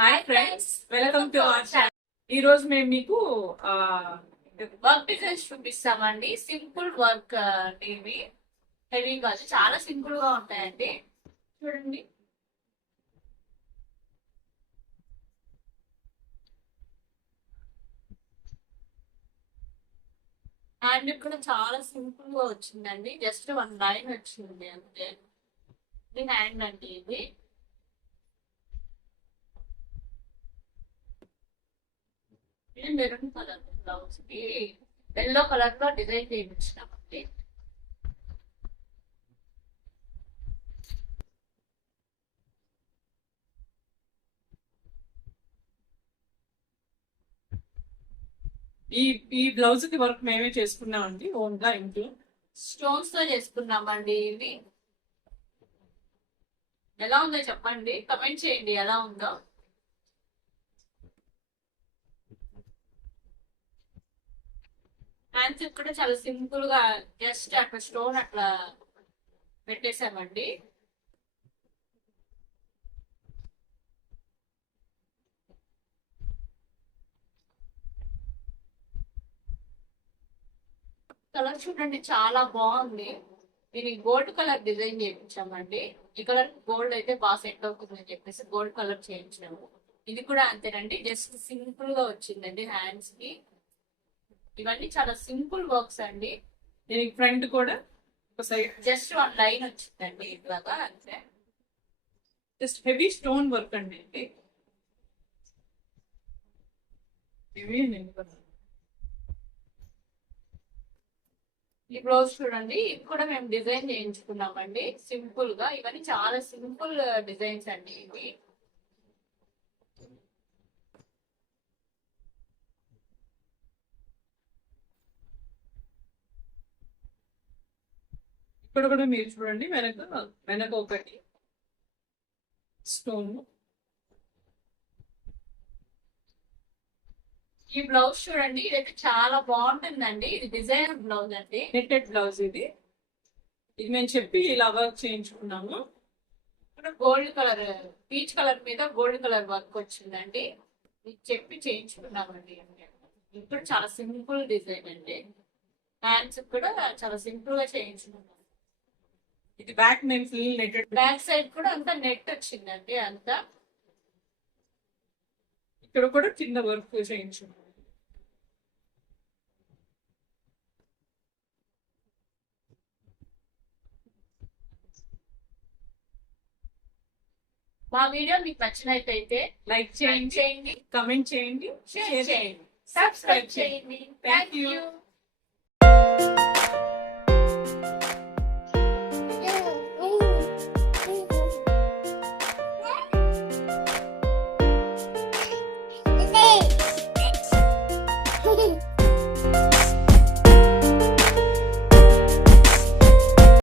Hi friends, welcome to our channel. ఈ రోజు మేము మీకు వర్క్ డిజైన్స్ చూపిస్తామండి. సింపుల్ వర్క్ ఇవి హెవీ కాదు, చాలా సింపుల్ గా ఉంటాయండి. చూడండి, హ్యాండ్ కూడా చాలా సింపుల్ గా వచ్చిందండి. జస్ట్ 1 లైన్ వచ్చింది అంతే. ఇది హ్యాండ్ అండి. ఇది మెరూన్ కలర్ బ్లౌజ్ కి ఎల్లో కలర్ లో డిజైన్ చేయించినామండి. ఈ ఈ బ్లౌజ్ కి వర్క్ మేమే చేసుకున్నామండి, ఓన్ గా ఇంట్లో స్టోన్స్ తో చేసుకున్నామండి. ఇది ఎలా ఉందో చెప్పండి, కమెంట్ చేయండి ఎలా ఉందో. హ్యాండ్స్ కూడా చాలా సింపుల్ గా జస్ట్ అట్లా స్టోన్ అట్లా పెట్టేసామండి. కలర్ చూడండి, చాలా బాగుంది. దీనికి గోల్డ్ కలర్ డిజైన్ చేయించామండి. ఈ కలర్ గోల్డ్ అయితే బాగా సెట్ అవుతుందని చెప్పేసి గోల్డ్ కలర్ చేయించాము. ఇది కూడా అంతేనండి, జస్ట్ సింపుల్ గా వచ్చిందండి హ్యాండ్స్ కి. ఇవన్నీ చాలా సింపుల్ వర్క్స్ అండి. దీనికి ఫ్రంట్ కూడా ఒక సైడ్ జస్ట్ 1 లైన్ వచ్చిందండి ఇట్లాగా అంతే. జస్ట్ హెవీ స్టోన్ వర్క్ అండి ఇవి. ఈ బ్లౌజ్ చూడండి, ఇది కూడా మేము డిజైన్ చేయించుకున్నామండి సింపుల్ గా. ఇవన్నీ చాలా సింపుల్ డిజైన్స్ అండి ఇవి. ఇక్కడ కూడా మీరు చూడండి, వెనక ఒకటి స్టోన్. ఈ బ్లౌజ్ చూడండి, ఇదైతే చాలా బాగుంటుందండి. ఇది డిజైనర్ బ్లౌజ్ అండి, నెట్టెడ్ బ్లౌజ్. ఇది మేము చెప్పి ఇలా వర్క్ చేయించుకున్నాము. ఇక్కడ గోల్డ్ కలర్, పీచ్ కలర్ మీద గోల్డ్ కలర్ వర్క్ వచ్చిందండి. ఇది చెప్పి చేయించుకున్నామండి. ఇప్పుడు చాలా సింపుల్ డిజైన్ అండి. హ్యాండ్స్ కూడా చాలా సింపుల్ గా చేయించుకున్నాం. ఇది బ్యాక్ మేము ఫుల్ నెట్టెడ్. బ్యాక్ సైడ్ కూడా అంతా నెట్ వచ్చిందండి అంతా. ఇక్కడ కూడా చిన్న వర్క్ చేయించుకున్నాం. మా వీడియో మీకు నచ్చినట్లయితే లైక్ చేయండి, కమెంట్ చేయండి, షేర్ చేయండి, సబ్స్క్రైబ్ చేయండి. Thank you.